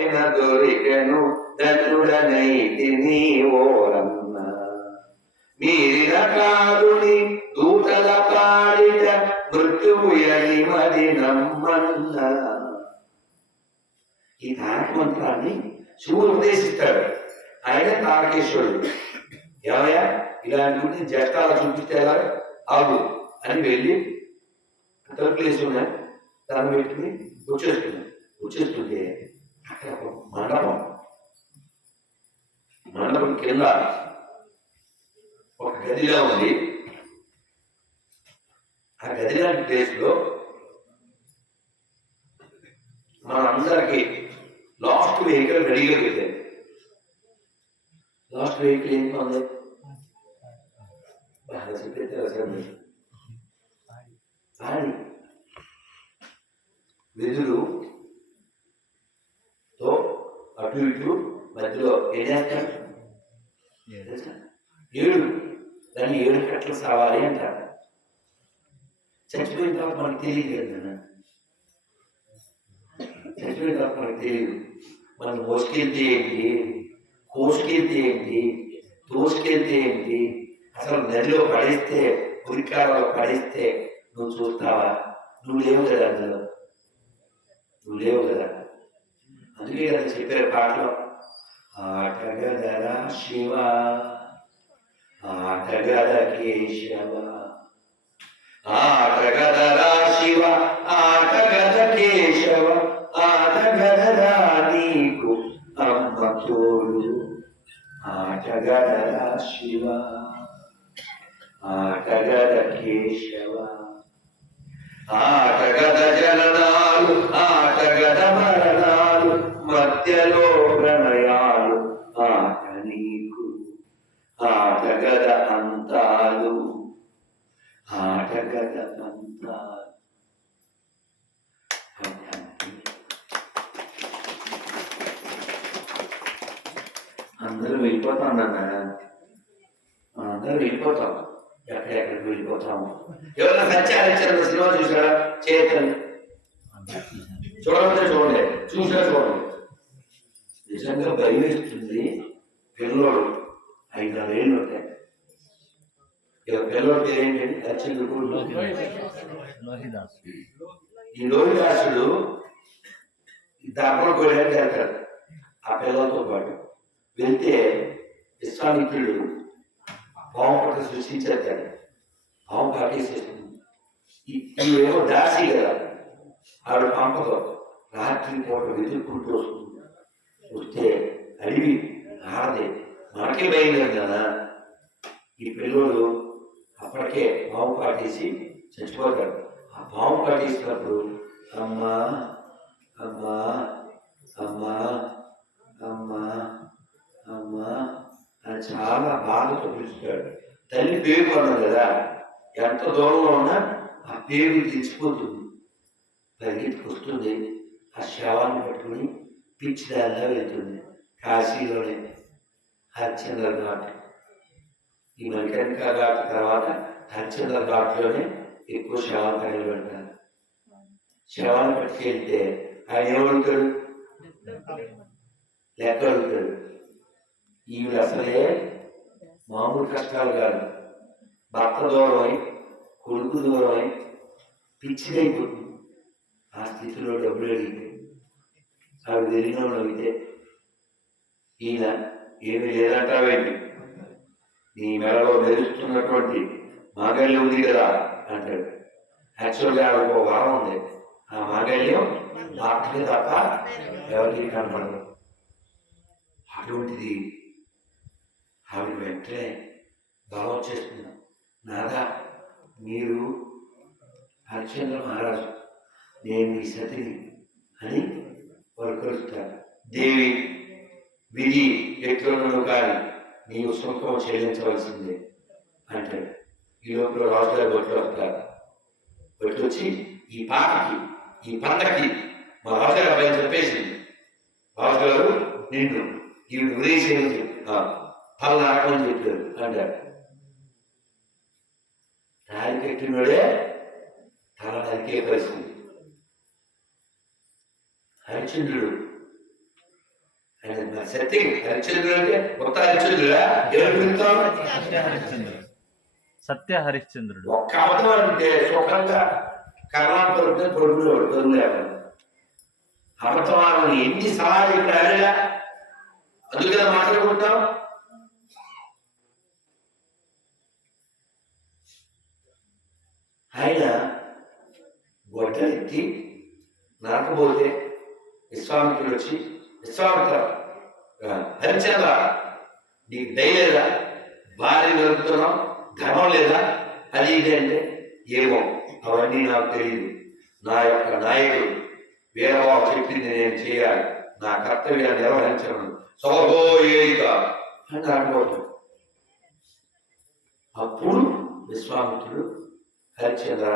కోరిన దొరికెను ధనుడనైతిని ఓరన్న మీరిన కారుని దూతల పాడిట మృత్యువు ఎలిమది నమ్మన్న. ఈ తారక మంత్రాన్ని శివుడు ఉపదేశిస్తాడు. ఆయన తారకేశ్వరుడు. ఏమయ్యా ఇలాంటి జట్టాలు చూపిస్తే ఎలా ఆగు అని వెళ్ళి తలుపులేసి ఉన్నాయి దాన్ని పెట్టుకుని వచ్చేస్తుంటే అక్కడ మండపం కింద ఒక గదిలో ఉంది. ఆ గది లాంటి ప్లేస్ లో మనందరికి లాస్ట్ వెహికల్ రెడీగా పెట్టారు. లాస్ట్ వెహికల్ ఏంటి ఉంది బాగా చెప్పేది అని వెదురుతో అటు ఇటు మధ్యలో ఏం చేస్తారు 7 దాన్ని 7 కట్టలు సావాలి అంటారు. చచ్చిపోయిన తర్వాత మనకు తెలియదు కదా, చచ్చిపోయిన తర్వాత మనకు తెలియదు. మనం మోసుకెళ్తే ఏంటి, కోసుకెళ్తే ఏంటి, తోసుకెళ్తే ఏంటి, అసలు నదిలో పడేస్తే ఉరికాలలో పడేస్తే నువ్వు చూస్తావా? నువ్వు లేవు కదా, అందులో నువ్వు లేవు కదా. అందుకే కదా చెప్పారు పాటలో, ఆటగదర శివ ఆటగద కేశవ, ఆటగదర శివ ఆటగద కేశవ, ఆటగదరా నీకు అమ్మ తోడు, ఆటగదర శివ ఆటగద కేశవ, ఆటగద జననాలు ఆటగద మరణాలు, మధ్యలో ప్రణయాలు ఆట నీకు, ఆటగద అంతాలు ఆటగద అంతాలు. అందరూ వెళ్ళిపోతాం నాన్న, మనందరూ వెళ్ళిపోతాం. ఎక్కడెక్కడికి వెళ్ళిపోతాము. ఎవరైనా సత్యాలు సినిమా చూసారా? చేతను చూడమంటే చూడండి, చూసినా చూడండి. నిజంగా భయం వేస్తుంది. పిల్లోడు 5-6 ఏళ్ళు ఉంటాయి. ఇక పిల్లోడు పేరు ఏంటంటే ఈ లోహిదాసుడు దర్పణ కోయడానికి వెళ్తాడు ఆ పిల్లలతో పాటు. వెళ్తే విశ్వామిత్రుడు పాము పట్ల సృష్టించేస్తాడు. పాము కాటేసేస్తుంది. ఇవేమో దాసి కదా, ఆవిడ పంపతో రాత్రి పూట వెతుక్కుంటూ వస్తుంది. వస్తే అడివి ఆడదే, మనకే భయం కదా. ఈ పిల్లోడు అప్పటికే పాము కాటేసి చచ్చిపోతాడు. ఆ పాము కాటేసినప్పుడు అమ్మా అమ్మా అమ్మా అమ్మా అమ్మా అని చాలా బాధతో పిలుస్తాడు. తల్లి పేగు అన్నది కదా, ఎంత దూరంలో ఉన్నా ఆ పేగు తెచ్చిపోతుంది. పరిగెత్తుకొస్తుంది. ఆ శవాన్ని పట్టుకుని పిచ్చిదారిలా వెళ్తుంది. కాశీలోనే హరిశ్చంద్ర ఘాట్, ఈ మణికర్ణికా ఘాట్ తర్వాత హరిశ్చంద్ర ఘాట్లోనే ఎక్కువ శవాలు తగలబెడతారు. శవాన్ని పట్టుకెళ్తే ఆయన ఏమడుగుతాడు? లెక్క అడుగుతాడు. ఈవిడ అసలే మామూలు కష్టాలు కాదు. భర్త దూరమై కొడుకు దూరమై పిచ్చిదైపోతుంది. ఆ స్థితిలో డబ్బులు అడిగితే ఆవిడ వెళ్ళినోడు అడిగితే ఈయన ఏమి లేదంటావేంటి, నీ మెడలో మెరుస్తున్నటువంటి మాంగళ్యం ఉంది కదా అంటాడు. యాక్చువల్గా ఆవిడకు ఒక వరం ఉంది. ఆ మాంగళ్యం భర్తకి తప్ప ఎవరికి కనపడదు. అటువంటిది ఆవిడ వెంటనే బలం వచ్చేస్తుంది. నాదా మీరు హరిశ్చంద్ర మహారాజు, నేను మీ సతిని అని వరకరుస్తాను. దేవి విధి ఎట్లున్నాను కానీ నీవు సుఖం చెల్లించవలసిందే అంటాడు. ఈ లోపల రాజుగారు బొట్లు వస్తారు. బొట్లు వచ్చి ఈ పాటకి ఈ పండకి మా రాజుగారు అబ్బాయి చెప్పేసింది, రాజుగారు నిన్ను ఈవిడ ఉదయసేని తల నరకమని చెప్పారు అంటాడు. తాళి కట్టినోడే తల నరికే పరిస్థితి. హరిశ్చంద్రుడు సత్యం హరిశ్చంద్రుడు అంటే కొత్త హరిశ్చంద్రుడా? ఎవరు పిలుస్తాం? సత్య హరిశ్చంద్రుడు. ఒక్క అబద్ధం అంటే సుఖంగా కర్ణాటక కొడుకులు వదిలేరు. అబద్ధం ఎన్నిసార్లు ఇక్కడ అడగా అందుకే మాట్లాడుకుంటాం. ఆయన గొడ్డలెత్తి నరకపోతే విశ్వామిత్రుడు వచ్చి, విశ్వామిత్ర హరిశ్చంద్ర నీకు దయ లేదా? భార్య నరుకుతున్నాం, ధర్మం లేదా? అది ఇది అంటే ఏమో అవన్నీ నాకు తెలియదు. నా యొక్క నాయకుడు వీరబాబు చెప్పింది నేను చేయాలి, నా కర్తవ్యాన్ని నిర్వహించను సోహోయేక అని అనుకోవటం. అప్పుడు విశ్వామిత్రుడు హరిశ్చంద్ర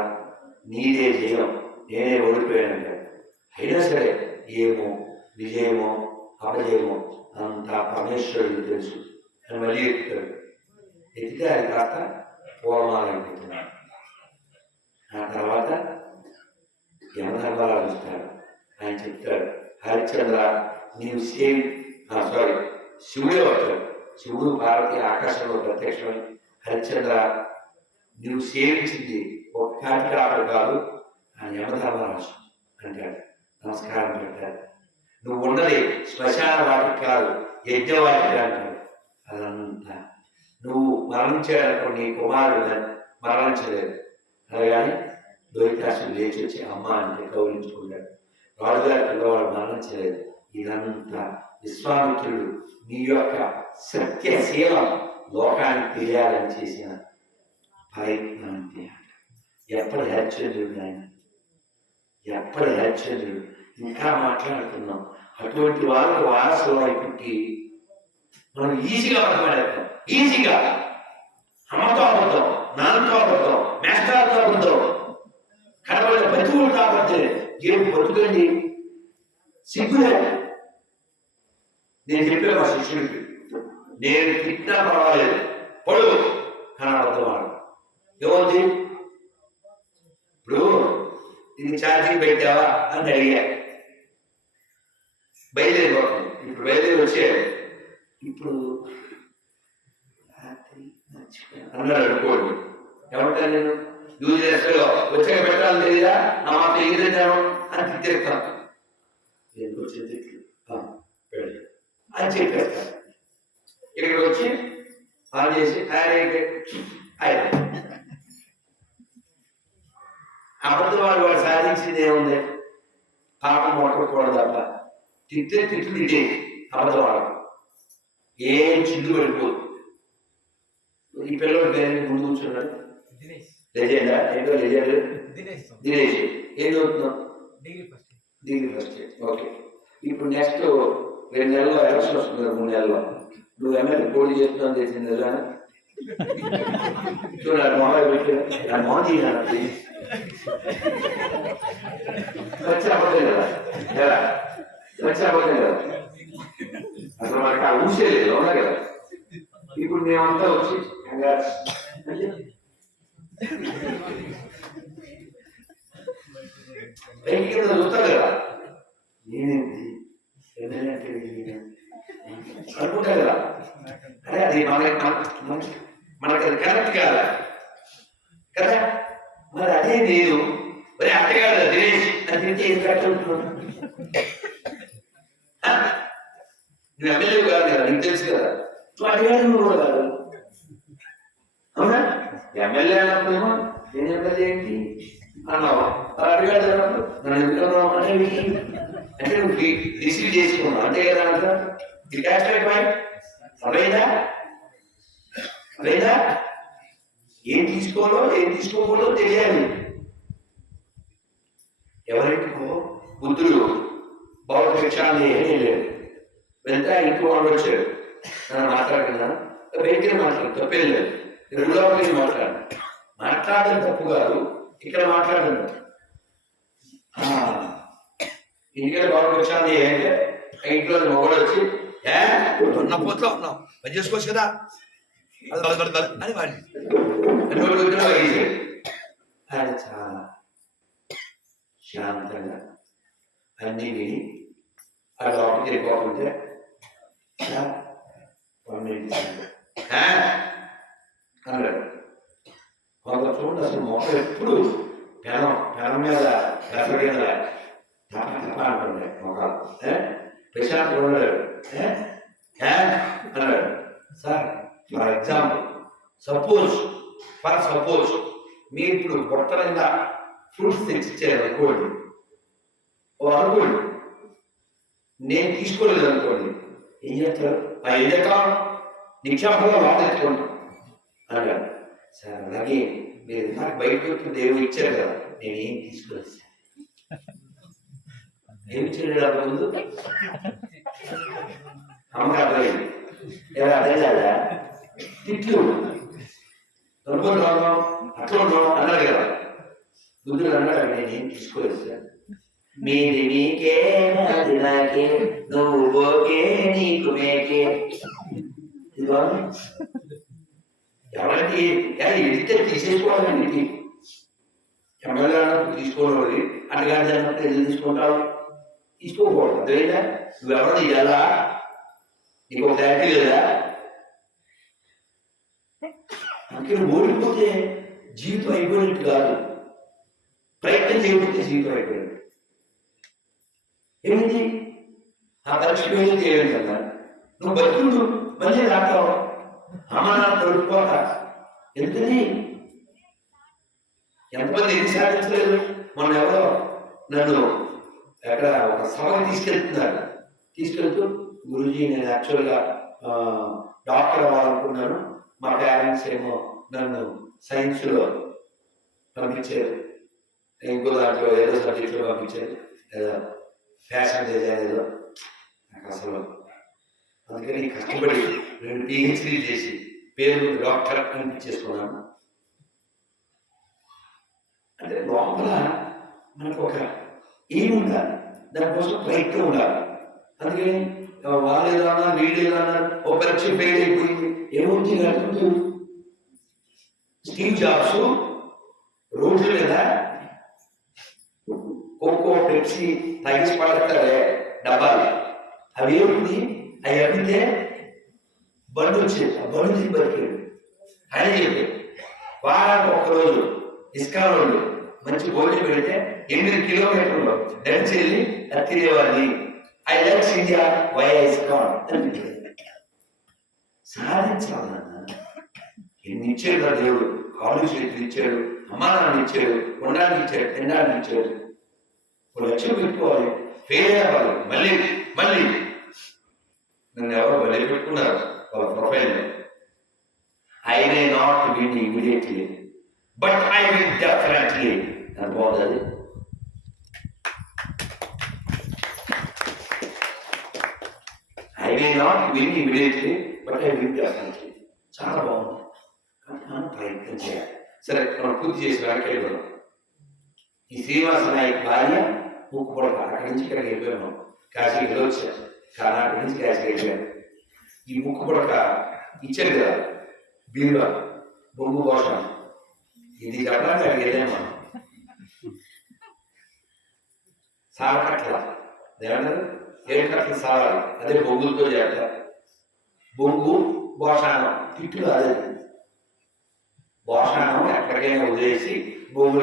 నీదే జయం, నేనే ఓడిపోయానంటాడు. అయినా సరే ఏమో విజయమో అపజయమో అంతా పరమేశ్వరుడికి తెలుసు అని మళ్ళీ ఎత్తుతాడు. ఎత్తితే అది కాస్త పూలమాల అయిపోతున్నాడు. ఆ తర్వాత యమధర్మరాజు ఇస్తాడు. ఆయన చెప్తాడు, హరిశ్చంద్ర నీవు శివుడే వస్తాడు. శివుడు పార్వతి ఆకాశంలో ప్రత్యక్షమై హరిశ్చంద్ర నువ్వు సేవించింది ఒక కాటికాడు కాదు అని యమధర్మరాజు అంటాడు. నమస్కారం పెట్టాడు. నువ్వు ఉన్నది శ్మశాన వాటికి కాదు, యజ్ఞవాటికి అంటాడు. అదంతా నువ్వు మరణించాడనుకో నీ కుమారుడు మరణించలేదు అనగానే లోహితాసుడు లేచి వచ్చి అమ్మ అంటే గౌరవించుకున్నాడు. రాజుగారి పిల్లవాడు మరణించలేదు. ఇదంతా విశ్వామిత్రుడు నీ యొక్క సత్యశీలం లోకానికి తెలియాలని చేసిన ప్రయత్నం అంతే. ఎప్పటి హరిశ్చంద్రుడు ఆయన, ఎప్పటి హరిశ్చంద్రుడు. ఇంకా మాట్లాడుతున్నాం. అటువంటి వాళ్ళ వారసులు పుట్టి మనం ఈజీగా మాట్లాడేస్తాం. ఈజీగా అమ్మతో అబద్ధం, నాన్నతో అబద్ధం, మేస్టార్తో అబద్ధం, కనబడిన బతుకులతో అబద్ధం. ఏం బతుకండి సిగ్గులే. నేను చెప్పాను మా శిష్యుడికి, నేను తిట్టినా పర్వాలేదు పడు కానీ అబద్ధం వాడు. ఏమవుతుంది? ఇప్పుడు ఇది ఛార్జింగ్ పెట్టావా అని అడిగా. బయలుదేరిపోతుంది. ఇప్పుడు బయలుదేరి వచ్చే ఇప్పుడు అన్నాడు అనుకోండి. ఏమంటాను నేను? యూజర్స్లో వచ్చాక పెట్టాలని తెలియదా? నా మాట ఎగిరిద్దాను అని తిట్టేస్తాను. ఎందుకు వచ్చిన తిట్లు అని చెప్పేస్తాను. ఇక్కడికి వచ్చి ఆన్ చేసి ఆయన అబద్ధం వాడు సాధించింది ఏముంది? పాపం మొట్టకూడదు తప్ప తిట్టే తిట్లు ఇదే అబద్ధం వాడు. ఏం చిల్లు పడిపోదు. ఈ పిల్లలు పేరు ముందు కూర్చున్నాడు. లెజెండా ఏంటో లెజెండ్ దినేష్. ఏం చదువుతున్నాం? Degree first. ఓకే. ఇప్పుడు నెక్స్ట్ 2 నెలల్లో ఎలక్షన్ వస్తుంది కదా, 3 నెలల్లో. నువ్వు ఎమ్మెల్యే పోటీ చేస్తున్నావు తెలిసింది కదా. చూడాలి మొబైల్ పెట్టి నా మోదీ వచ్చి అబద్ధం కదా, ఎలా వచ్చి అబద్ధం కదా. అసలు మనకి ఆ ఊసే లేదు, అవునా కదా. ఇప్పుడు మేమంతా వచ్చి చూస్తాం కదా, నేనేంటి అనుకుంటా కదా. అదే అది మనకి అది కరెక్ట్ కాదా కదా. మరి అదే నేను మరి అట్టగాడు దినేష్ అని తింటే ఏం కరెక్ట్ అవుతున్నాను? నువ్వు ఎమ్మెల్యే కాదు కదా, నీకు తెలుసు కదా. నువ్వు అడిగాడు నువ్వు కూడా కాదు, అవునా? ఎమ్మెల్యే అన్నప్పుడేమో నేను ఎమ్మెల్యే ఏంటి అన్నావు, అడిగాడు అన్నప్పుడు నన్ను ఎందుకున్నావు అంటే నువ్వు రిసీవ్ చేసుకున్నావు అంతే కదా. అంట ఇది క్యాష్ పాయింట్ అవేదా అవేదా ఏం తీసుకోవాలో ఏం తీసుకోకూడదో తెలియాలి. ఎవరింటికో బుద్ధుడు భౌత భిక్షాన్ని ఏమీ లేదు. వెళ్తే ఇంకో వాడు వచ్చాడు, నన్ను మాట్లాడుతున్నా బయటికి మాట్లాడు తప్పేం లేదు. లోపలికి మాట్లాడడం తప్పు కాదు, ఇక్కడ మాట్లాడడం. ఇంటికి భౌత భిక్షాన్ని ఏంటంటే ఇంట్లో మొగడు వచ్చి ఉన్న పోతలో ఉన్నావు పని చేసుకోవచ్చు కదా అని వాడి ఆయన చాలా శాంతంగా అన్ని విని ఆ లోపలికి వెళ్ళిపోతుంటే అన్నాడు. కొంత చూడండి అసలు మొక్క ఎప్పుడు పెనం మీద కసరగా తప్ప అంటుండే మొక్కలు ప్రశాంత్ ఉన్నాడు అన్నాడు. సార్ ఫర్ ఎగ్జాంపుల్ సపోజ్ మీరు ఇప్పుడు బొట్టరంగా ఫ్రూట్స్ తెచ్చిచ్చారు అనుకోండి, అనుకోండి నేను తీసుకోలేదు అనుకోండి, ఏం చేస్తారు? ఏం చేస్తాం? నిక్షేపంగా లోపల తెచ్చుకుంటాం అన్నాడు. సార్ అలాగే మీరు నాకు బయటకు వచ్చి దేవుడు ఇచ్చారు కదా, నేనేం తీసుకోలేదు సార్. ఏమి ఇచ్చాడు ముందు అమ్మకి అర్థమైంది. ఎలా అర్థం కాదా? తిట్లు అనుకుంటున్నాను అట్లా అన్నాడు కదా. బుద్ధుడు అన్నాడు, నేనేం తీసుకోలేదు సార్. మీది మీకే నాది నాకే, నువ్వు ఓకే నీకు మేకే. ఇదిగో ఎవరికి ఎడితే తీసేసుకోవాలండి. ఎమ్మెల్యే తీసుకోవాలి అటుగా అన్నప్పుడు ఎందుకు తీసుకుంటావు? తీసుకోకూడదు. అదేనా నువ్వెవరు తీయాలా? నీకు ఒక క్లారిటీ లేదా? అందుకే ఓడిపోతే జీవితం అయిపోయినట్టు కాదు, ప్రయత్నం చేయకపోతే జీవితం అయిపోయినట్టు. ఏమిటి ఆ పరీక్ష చేయాలి కదా, నువ్వు బతుకుండు మళ్ళీ రాస్తావు. అమ్మ నాన్న తొడుక్కోక ఎందుకని? ఎంతమంది ఎన్ని సాధించలేదు. మొన్న ఎవరో నన్ను ఎక్కడ ఒక సభకు తీసుకెళ్తూ గురూజీ నేను యాక్చువల్గా డాక్టర్ అవ్వాలనుకున్నాను, మా పేరెంట్స్ ఏమో నన్ను సైన్స్లో పంపించారు, ఇంకో దాంట్లో ఏదో సబ్జెక్ట్లో పంపించారు, ఏదో ఫ్యాషన్ డిజైన్ ఏదో. నాకు అసలు అందుకని కష్టపడి 2 PhD చేసి పేరు డాక్టర్ అనిపించేసుకున్నాను. అంటే లోపల మనకు ఒక ఏమి ఉండాలి, దానికోసం ప్రయత్నం ఉండాలి. అందుకని వాళ్ళు ఏదో అన్నారు, వీళ్ళు ఏదో అన్నారు, ఒక పరీక్ష ఫెయిల్ అయిపోయింది, ఏమవుతుంది అనుకుంటూ స్టీవ్ జాబ్స్ రోడ్ల మీద కోకో పెప్సీ తాగిసి పడతారే డబ్బాలు, అవి ఏమిటి అవి అమ్మితే బండి వచ్చేది, ఆ బండి తీసి బతికాడు. ఆయన చెప్పాడు వారానికి ఒక్కరోజు ఇస్కాన్ మంచి భోజనం పెడితే 8 కిలోమీటర్లు నడిచి వెళ్ళి అది తినేవాడిని. I likes India why ISKCON అని సాధించాలన్నా ఎన్ని ఇచ్చాడు నా దేవుడు. కాళ్ళు చేతులు ఇచ్చాడు, అమ్మా నాన్న ఇచ్చాడు, ఉండడానికి ఇచ్చాడు, తినడానికి ఇచ్చాడు. ఒక లక్ష్యం పెట్టుకోవాలి, ఫెయిల్ అవ్వాలి. మళ్ళీ నన్ను ఎవరు బలి పెట్టుకున్నారు వాళ్ళ profile. I may not win immediately but I will definitely అని బాగుంది. I may not win immediately but I will definitely. చాలా బాగుంది, మనం ప్రయత్నం చేయాలి. సరే మనం పూర్తి చేసి వెనక్కి వెళ్ళిపోదాం. ఈ శ్రీనివాస నాయక్ భార్య ముక్కుపొడక అక్కడి నుంచి ఇక్కడికి వెళ్ళిపోయాము. కాశీకి వెళ్ళొచ్చాను, కర్ణాటక నుంచి కాశీకి వెళ్ళాను. ఈ ముక్కుపొడక ఇచ్చాడు కదా బీరువా బొంగు పోషణ, ఇది చెప్పడానికి అక్కడికి వెళ్ళాము మనం. సారకట్ల ఏమన్నారు, 7 కట్టలు సారాలి, అదే బొంగులతో చేస్తారు. బొంగు భోషాణం తిట్లు అదే భోషాణం ఎక్కడికైనా వదిలేసి బొంగులు